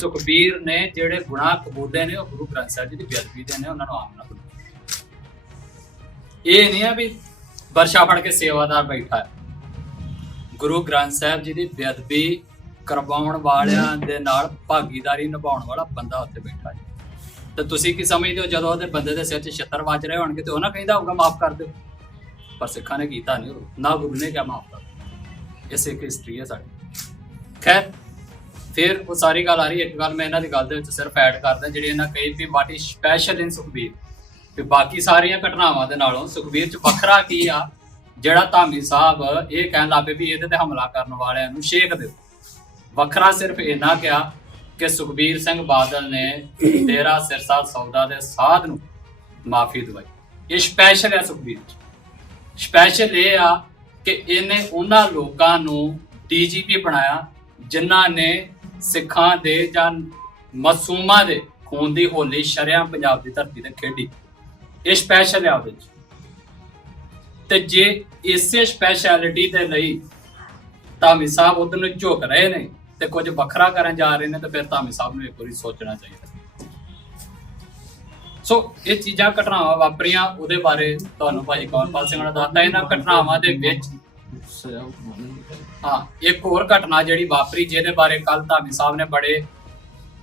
ਸੁਖਬੀਰ ਨੇ ਜਿਹੜੇ ਗੁਨਾਹ ਕਬੂਲੇ ਨੇ, ਉਹ ਗੁਰੂ ਗ੍ਰੰਥ ਸਾਹਿਬ ਜੀ ਦੀ ਬੇਅਦਬੀ ਦੇ ਨੇ, ਉਹਨਾਂ ਨੂੰ ਆਮ ਨਾ ਇਹ ਨਹੀਂ ਆ ਵੀ ਵਰਸ਼ਾ ਫੜ ਕੇ ਸੇਵਾਦਾਰ ਬੈਠਾ ਗੁਰੂ ਗ੍ਰੰਥ ਸਾਹਿਬ ਜੀ ਦੀ ਬੇਅਦਬੀ ਕਰਵਾਉਣ ਵਾਲਿਆਂ ਦੇ ਨਾਲ ਭਾਗੀਦਾਰੀ ਨਿਭਾਉਣ ਵਾਲਾ ਬੰਦਾ ਉੱਥੇ ਬੈਠਾ ਹੈ। ਤੇ ਤੁਸੀਂ ਕੀ ਸਮਝਦੇ ਹੋ, ਜਦੋਂ ਉਹਦੇ ਬੰਦੇ ਦੇ ਸਿਰ 'ਚ ਛੱਤਰ ਵੱਜ ਰਹੇ ਹੋਣਗੇ ਤੇ ਉਹ ਨਾ ਕਹਿੰਦਾ ਹੋਊਗਾ, ਮਾਫ ਕਰ ਦਿਓ। ਪਰ ਸਿੱਖਾਂ ਨੇ ਕੀਤਾ ਨਹੀਂ ਨਾ ਗੁਰੂ ਨੇ ਕਿਹਾ ਮਾਫ ਕਰ ਇਹ ਸਿੱਖ ਹਿਸਟਰੀ ਹੈ ਸਾਡੀ। ਖੈਰ ਫਿਰ ਉਹ ਸਾਰੀ ਗੱਲ ਆ ਰਹੀ ਹੈ, ਇੱਕ ਗੱਲ ਮੈਂ ਇਹਨਾਂ ਦੀ ਗੱਲ ਦੇ ਵਿੱਚ ਸਿਰਫ ਐਡ ਕਰਦਾ ਜਿਹੜੀ ਇਹਨਾਂ ਕਹੀ ਵੀ what is special in Sukhbir? ਤੇ ਬਾਕੀ ਸਾਰੀਆਂ ਘਟਨਾਵਾਂ ਦੇ ਨਾਲੋਂ ਸੁਖਬੀਰ ਚ ਵੱਖਰਾ ਕੀ ਆ? ਜਿਹੜਾ ਧਾਮੀ ਸਾਹਿਬ ਇਹ ਕਹਿਣ ਲੱਗੇ ਵੀ ਇਹਦੇ ਤੇ ਹਮਲਾ ਕਰਨ ਵਾਲਿਆਂ ਨੂੰ ਸ਼ੇਕ ਦਿਓ। ਵੱਖਰਾ ਸਿਰਫ ਇੰਨਾ ਕਿਹਾ ਕਿ ਸੁਖਬੀਰ ਸਿੰਘ ਬਾਦਲ ਨੇ ਤੇਰਾ ਸਿਰਸਾ ਸੌਦਾ ਦੇ ਸਾਧ ਨੂੰ ਮਾਫੀ ਦਵਾਈ। ਇਹ ਸਪੈਸ਼ਲ ਹੈ ਸੁਖਬੀਰ ਚ। ਸਪੈਸ਼ਲ ਇਹ ਆ ਕਿ ਇਹਨੇ ਉਹਨਾਂ ਲੋਕਾਂ ਨੂੰ ਡੀਜੀਪੀ ਬਣਾਇਆ ਜਿਨ੍ਹਾਂ ਨੇ ਸਿੱਖਾਂ ਦੇ ਜਾਂ ਮਾਸੂਮਾਂ ਦੇ ਖੂਨ ਦੀ ਹੋਲੀ ਸ਼ਰਿਆਂ ਪੰਜਾਬ ਦੀ ਧਰਤੀ ਤੇ ਖੇਡੀ। ਇਹ ਸਪੈਸ਼ਲ ਹੈ ਉਹਦੇ ਤੇ ਜੇ ਇਸੇ ਸਪੈਸ਼ਲਿਟੀ ਦੇ ਲਈ ਧਾਮੀ ਸਾਹਿਬ ਉਧਰ ਨੂੰ ਝੁਕ ਰਹੇ ਨੇ ਤੇ ਕੁਝ ਵੱਖਰਾ ਕਰਨ ਜਾ ਰਹੇ ਨੇ, ਤੇ ਫਿਰ ਧਾਮੀ ਸਾਹਿਬ ਨੂੰ ਇੱਕ ਵਾਰੀ ਸੋਚਣਾ ਚਾਹੀਦਾ। ਸੋ ਇਹ ਚੀਜ਼ਾਂ ਘਟਨਾਵਾਂ ਵਾਪਰੀਆਂ, ਉਹਦੇ ਬਾਰੇ ਤੁਹਾਨੂੰ ਭਾਈ ਕੌਰਪਾਲ ਸਿੰਘ ਨੇ ਦੱਸਤਾ। ਇਹਨਾਂ ਘਟਨਾਵਾਂ ਦੇ ਵਿੱਚ ਹਾਂ, ਇੱਕ ਹੋਰ ਘਟਨਾ ਜਿਹੜੀ ਵਾਪਰੀ, ਜਿਹਦੇ ਬਾਰੇ ਕੱਲ ਧਾਮੀ ਸਾਹਿਬ ਨੇ ਬੜੇ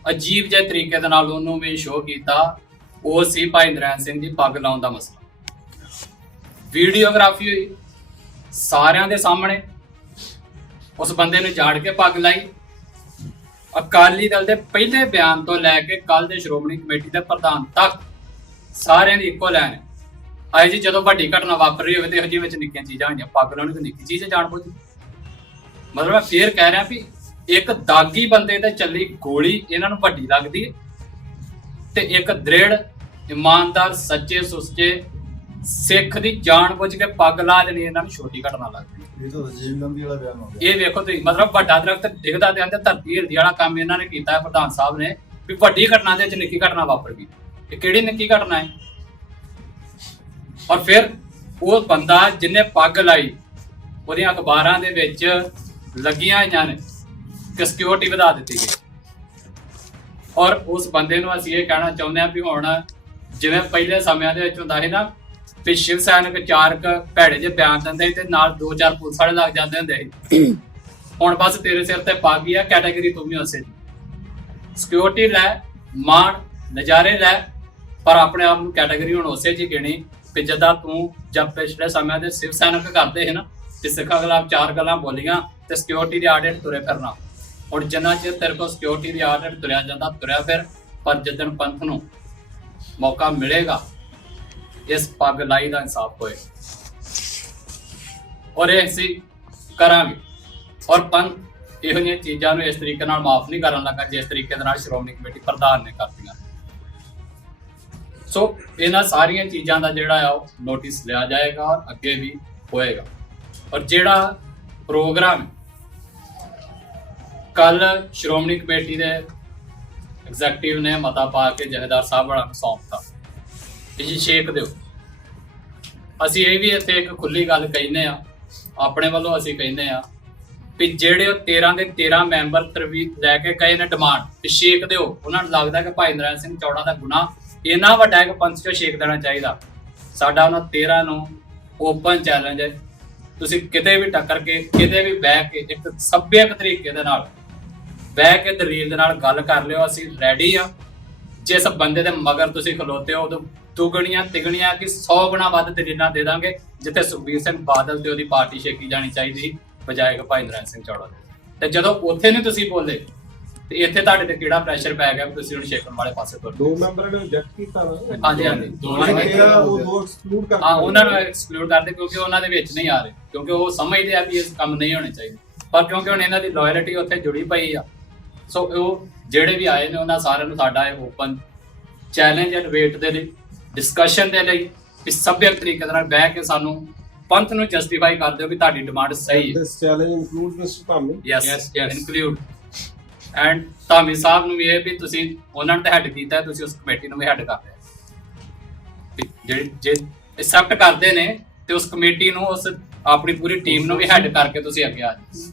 ਅਜੀਬ ਜਿਹੇ ਤਰੀਕੇ ਦੇ ਨਾਲ ਉਹਨੂੰ ਵੀ ਸ਼ੋਅ ਕੀਤਾ, ਉਹ ਸੀ ਭਾਈ ਨਰੈਣ ਸਿੰਘ ਦੀ ਪੱਗ ਲਾਉਣ ਦਾ ਮਸਲਾ। ਵੀਡੀਓਗ੍ਰਾਫੀ ਹੋਈ, ਸਾਰਿਆਂ ਦੇ ਸਾਹਮਣੇ। ਉਸ ਬੰਦੇ ਨੇ ਝਾੜ ਕੇ ਪੱਗ ਲਾਈ। ਅਕਾਲੀ ਦਲ ਦੇ ਪਹਿਲੇ ਬਿਆਨ ਤੋਂ ਲੈ ਕੇ ਕੱਲ ਦੇ ਸ਼੍ਰੋਮਣੀ ਕਮੇਟੀ ਦੇ ਪ੍ਰਧਾਨ ਤੱਕ ਸਾਰਿਆਂ ਦੀ ਇੱਕੋ ਲੈਣ ਆਏ ਜੀ ਜਦੋਂ ਵੱਡੀ ਘਟਨਾ ਵਾਪਰੀ ਹੋਵੇ ਤੇ ਇਹੋ ਜਿਹੀ ਵਿੱਚ ਨਿੱਕੀਆਂ ਚੀਜ਼ਾਂ ਹੋਈਆਂ ਪੱਗ ਲਾਉਣੀ ਕੋਈ ਨਿੱਕੀ ਚੀਜ਼ ਜਾਣ ਬੁੱਝ। ਮਤਲਬ ਮੈਂ ਫੇਰ ਕਹਿ ਰਿਹਾ ਵੀ ਇੱਕ ਦਾਗੀ ਬੰਦੇ ਤੇ ਚੱਲੀ ਗੋਲੀ ਇਹਨਾਂ ਨੂੰ ਵੱਡੀ ਲੱਗਦੀ ਹੈ ਤੇ ਇੱਕ ਦ੍ਰਿੜ ਇਮਾਨਦਾਰ ਸੱਚੇ ਸੁੱਚੇ ਸਿੱਖ ਦੀ ਜਾਣ ਬੁੱਝ ਕੇ ਪੱਗ ਲਾ ਦੇਣੀ ਇਹਨਾਂ ਨੂੰ ਛੋਟੀ ਘਟਨਾ ਲੱਗਦੀ ਇਹ ਤਾਂ ਜੀਵ ਗੰਦੀ ਵਾਲਾ ਬਿਆਨ ਹੋ ਗਿਆ। ਇਹ ਵੇਖੋ ਤੁਸੀਂ ਮਤਲਬ ਵੱਡਾ ਦਰਖਤ ਡਿੱਗਦਾ ਤੇ ਆਂਦੇ ਧਰਤੀ ਹਿਰਦੀ ਵਾਲਾ ਕੰਮ ਇਹਨਾਂ ਨੇ ਕੀਤਾ ਹੈ ਪ੍ਰਧਾਨ ਸਾਹਿਬ ਨੇ ਵੀ ਵੱਡੀ ਘਟਨਾ ਦੇ ਵਿੱਚ ਨਿੱਕੀ ਘਟਨਾ ਵਾਪਰ ਗਈ। ਇਹ ਕਿਹੜੀ ਨਿੱਕੀ ਘਟਨਾ ਹੈ? ਔਰ ਫਿਰ ਉਹ ਬੰਦਾ ਜਿਹਨੇ ਪੱਗ ਲਾਈ, ਉਹਦੀਆਂ ਅਖਬਾਰਾਂ ਦੇ ਵਿੱਚ ਲੱਗੀਆਂ ਹੋਈਆਂ ਨੇ ਕਿ ਸਿਕਿਉਰਿਟੀ ਵਧਾ ਦਿੱਤੀ ਗਈ। ਔਰ ਉਸ ਬੰਦੇ ਨੂੰ ਅਸੀਂ ਇਹ ਕਹਿਣਾ ਚਾਹੁੰਦੇ ਹਾਂ ਵੀ ਹੁਣ ਜਿਵੇਂ ਪਹਿਲੇ ਸਮਿਆਂ ਦੇ ਵਿੱਚ ਹੁੰਦਾ ਸੀ ਨਾ, ਵੀ ਸ਼ਿਵ ਸੈਨਿਕ ਚਾਰ ਭੈੜੇ ਜੇ ਬਿਆਨ ਦਿੰਦੇ ਸੀ ਤੇ ਨਾਲ ਦੋ ਚਾਰ ਪੁਲਿਸ ਵਾਲੇ ਲੱਗ ਜਾਂਦੇ ਹੁੰਦੇ ਸੀ। ਹੁਣ ਬਸ ਤੇਰੇ ਸਿਰ ਤੇ ਪਾ ਗਈ ਆ ਕੈਟਾਗਰੀ ਤੂੰ ਵੀ ਉਸੇ ਦੀ। ਸਿਕਿਉਰਿਟੀ ਲੈ, ਮਾਣ, ਨਜ਼ਾਰੇ ਲੈ, ਪਰ ਆਪਣੇ ਆਪ ਨੂੰ ਕੈਟਾਗਰੀ ਹੁਣ ਉਸੇ ਚ ਹੀ ਗਿਣੀ। ਕਿ ਜਦਾਂ ਤੂੰ ਜਦ ਪਿਛਲੇ ਸਮਿਆਂ ਦੇ ਸਿਵ ਸੈਨਿਕ ਕਰਦੇ ਸੀ ਨਾ, ਤੇ ਸਿੱਖਾਂ ਖਿਲਾਫ ਚਾਰ ਗੱਲਾਂ ਬੋਲੀਆਂ ਤੇ ਸਿਕਿਉਰਿਟੀ ਦੇ ਆਡਿਟ ਤੁਰੇ ਫਿਰਨਾ। ਹੁਣ ਜਿੰਨਾ ਚਿਰ ਤੇਰੇ ਕੋਲ ਸਿਕਿਉਰਿਟੀ ਦੀ ਆਡਿਟ ਤੁਰਿਆ ਜਾਂਦਾ, ਤੁਰਿਆ ਫਿਰ, ਪਰ ਜਿੱਦਣ ਪੰਥ ਨੂੰ ਮੌਕਾ ਮਿਲੇਗਾ, ਇਸ ਪੱਗ ਲਾਈ ਦਾ ਇਨਸਾਫ ਹੋਏ ਔਰ ਇਹ ਅਸੀਂ ਕਰਾਂਗੇ। ਔਰ ਪੰਥ ਇਹੋ ਜਿਹੀਆਂ ਚੀਜ਼ਾਂ ਨੂੰ ਇਸ ਤਰੀਕੇ ਨਾਲ ਮਾਫ ਨਹੀਂ ਕਰਨ ਲੱਗਾ, ਜਿਸ ਤਰੀਕੇ ਦੇ ਨਾਲ ਸ਼੍ਰੋਮਣੀ ਕਮੇਟੀ ਪ੍ਰਧਾਨ ਨੇ ਕਰਤੀਆਂ। ਸੋ ਇਹਨਾਂ ਸਾਰੀਆਂ ਚੀਜ਼ਾਂ ਦਾ ਜਿਹੜਾ ਆ ਉਹ ਨੋਟਿਸ ਲਿਆ ਜਾਏਗਾ ਔਰ ਅੱਗੇ ਵੀ ਹੋਏਗਾ। ਔਰ ਜਿਹੜਾ ਪ੍ਰੋਗਰਾਮ ਕੱਲ ਸ਼੍ਰੋਮਣੀ ਕਮੇਟੀ ਦੇ ਐਗਜ਼ੈਕਟਿਵ ਨੇ ਮਤਾ ਪਾ ਕੇ ਜਹੇਦਾਰ ਸਾਹਿਬ ਵਾਲਾ ਨੂੰ ਸੌਂਪਤਾ। ਜੀ ਛੇਕ ਦਿਓ। ਅਸੀਂ ਇਹ ਵੀ ਇੱਥੇ ਇੱਕ ਖੁੱਲੀ ਗੱਲ ਕਹਿੰਦੇ ਆ ਆਪਣੇ ਵੱਲੋਂ ਅਸੀਂ ਕਹਿੰਦੇ ਆ ਵੀ ਜਿਹੜੇ ਉਹ 13 ਦੇ 13 ਮੈਂਬਰ ਤਰਵੀ ਲੈ ਕੇ ਗਏ ਨੇ ਡਿਮਾਂਡ ਵੀ ਛੇਕ ਦਿਓ। ਉਹਨਾਂ ਨੂੰ ਲੱਗਦਾ ਕਿ ਭਾਈ ਨਰੈਣ ਸਿੰਘ ਚੌੜਾ ਦਾ ਗੁਨਾਹ ਇੰਨਾ ਵੱਡਾ ਹੈ ਪੰਥ ਚੋਂ ਛੇਕ ਦੇਣਾ ਚਾਹੀਦਾ। ਸਾਡਾ ਉਹਨਾਂ 13 ਨੂੰ ਓਪਨ ਚੈਲੰਜ ਹੈ। ਤੁਸੀਂ ਕਿਤੇ ਵੀ ਟੱਕਰ ਕੇ, ਕਿਤੇ ਵੀ ਬਹਿ ਕੇ, ਇੱਕ ਸੱਭਿਅਕ ਤਰੀਕੇ ਦੇ ਨਾਲ, ਬਹਿ ਕੇ ਦਲੀਲ ਦੇ ਨਾਲ ਗੱਲ ਕਰ ਲਿਓ, ਅਸੀਂ ਰੈਡੀ ਆ। ਜਿਸ ਬੰਦੇ ਦੇ ਮਗਰ ਤੁਸੀਂ ਖਲੋਤੇ ਹੋ, ਉਦੋਂ ਦੁਗਣੀਆਂ, ਤਿਗਣੀਆਂ ਕਿ 100 ਗੁਣਾ ਵੱਧ ਦਲੀਲਾਂ ਦੇ ਦਾਂਗੇ, ਜਿੱਥੇ ਸੁਖਬੀਰ ਸਿੰਘ ਬਾਦਲ ਤੇ ਉਹਦੀ ਪਾਰਟੀ ਛੇਕੀ ਜਾਣੀ ਚਾਹੀਦੀ ਬਜਾਏ ਕਿ ਭਾਈ ਨਰੈਣ ਸਿੰਘ ਚੌੜਾ ਤੇ ਜਦੋਂ ਉੱਥੇ ਨਹੀਂ ਤੁਸੀਂ ਬੋਲੇ ਤੇ ਇੱਥੇ ਤੁਹਾਡੇ ਤੇ ਕਿਹੜਾ ਪ੍ਰੈਸ਼ਰ ਪੈ ਗਿਆ ਵੀ ਤੁਸੀਂ ਹੁਣ ਛੇਕਣ ਵਾਲੇ ਪਾਸੇ ਤੁਰ? ਦੋ ਮੈਂਬਰਾਂ ਨੇ ਰਿਜੈਕਟ ਕੀਤਾ ਨਾ। ਹਾਂਜੀ ਹਾਂਜੀ। ਦੋਵਾਂ ਨੇ ਇਹ ਉਹ ਦੋ ਐਕਸਕਲੂਡ ਕਰ ਹਾਂ ਉਹਨਾਂ ਨੂੰ ਐਕਸਕਲੂਡ ਕਰਦੇ ਕਿਉਂਕਿ ਉਹਨਾਂ ਦੇ ਵਿੱਚ ਨਹੀਂ ਆ ਰਹੇ। ਕਿਉਂਕਿ ਉਹ ਸਮਝਦੇ ਆ ਵੀ ਇਹ ਕੰਮ ਨਹੀਂ ਹੋਣੇ ਚਾਹੀਦੇ। ਪਰ ਕਿਉਂਕਿ ਹੁਣ ਇਹਨਾਂ ਦੀ ਲਾਇਲਟੀ ਉੱਥੇ ਜੁੜੀ ਪਈ ਆ। ਸੋ ਉਹ ਜਿਹੜੇ ਵੀ ਆਏ ਨੇ ਉਹਨਾਂ ਸਾਰਿਆਂ ਨੂੰ ਸਾਡਾ ਇਹ ਓਪਨ ਚੈਲੰਜ ਐਂਡ ਵੇਟ ਦੇ ਲਈ ਡਿਸਕਸ਼ਨ ਦੇ ਲਈ ਇਸ ਸਭਿਅਕ ਤਰੀਕੇ ਨਾਲ ਬਹਿ ਕੇ ਸਾਨੂੰ ਪੰਥ ਨੂੰ ਜਸਟੀਫਾਈ ਕਰ ਦਿਓ ਵੀ ਤੁਹਾਡੀ ਡਿਮਾਂਡ ਸਹੀ ਹੈ। This challenge includes mister Dhami yes include and Dhami ਸਾਹਿਬ ਨੂੰ ਵੀ ਇਹ ਵੀ ਤੁਸੀਂ ਉਹਨਾਂ ਨੇ ਤਾਂ ਹੈਡ ਕੀਤਾ, ਤੁਸੀਂ ਉਸ ਕਮੇਟੀ ਨੂੰ ਵੀ ਹੈਡ ਕਰ ਲਿਆ। ਜਿਹੜੇ ਜੇ ਐਕਸੈਪਟ ਕਰਦੇ ਨੇ, ਤੇ ਉਸ ਕਮੇਟੀ ਨੂੰ, ਉਸ ਆਪਣੀ ਪੂਰੀ ਟੀਮ ਨੂੰ ਵੀ ਹੈਡ ਕਰਕੇ ਤੁਸੀਂ ਅੱਗੇ ਆ ਜਾਓ।